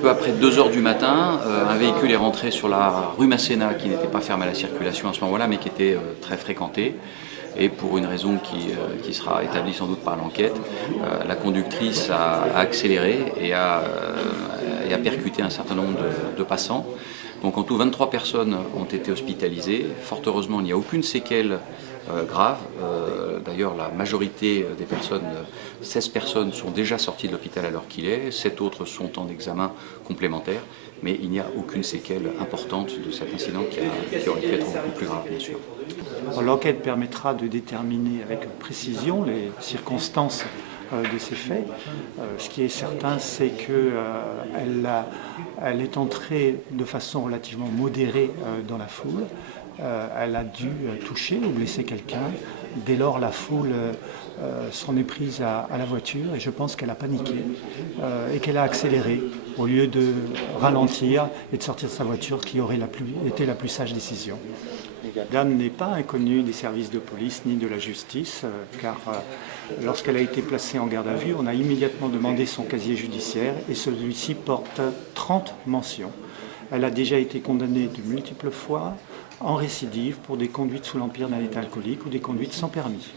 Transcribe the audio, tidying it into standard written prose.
peu après 2 heures du matin, un véhicule est rentré sur la rue Masséna, qui n'était pas fermée à la circulation à ce moment-là, mais qui était très fréquentée. Et pour une raison qui sera établie sans doute par l'enquête, la conductrice a accéléré et a percuté un certain nombre de passants. Donc en tout, 23 personnes ont été hospitalisées. Fort heureusement, il n'y a aucune séquelle grave. D'ailleurs, la majorité des personnes, 16 personnes, sont déjà sorties de l'hôpital à l'heure qu'il est. 7 autres sont en examen complémentaire. Mais il n'y a aucune séquelle importante de cet incident qui aurait pu être beaucoup plus grave, bien sûr. L'enquête permettra de déterminer avec précision les circonstances de ces faits. Ce qui est certain, c'est qu'elle est entrée de façon relativement modérée dans la foule. Elle a dû toucher ou blesser quelqu'un. Dès lors, la foule s'en est prise à la voiture et je pense qu'elle a paniqué et qu'elle a accéléré au lieu de ralentir et de sortir de sa voiture, qui aurait été la plus sage décision. La dame n'est pas inconnue des services de police ni de la justice, car lorsqu'elle a été placée en garde à vue, on a immédiatement demandé son casier judiciaire et celui-ci porte 30 mentions. Elle a déjà été condamnée de multiples fois en récidive pour des conduites sous l'empire d'un état alcoolique ou des conduites sans permis.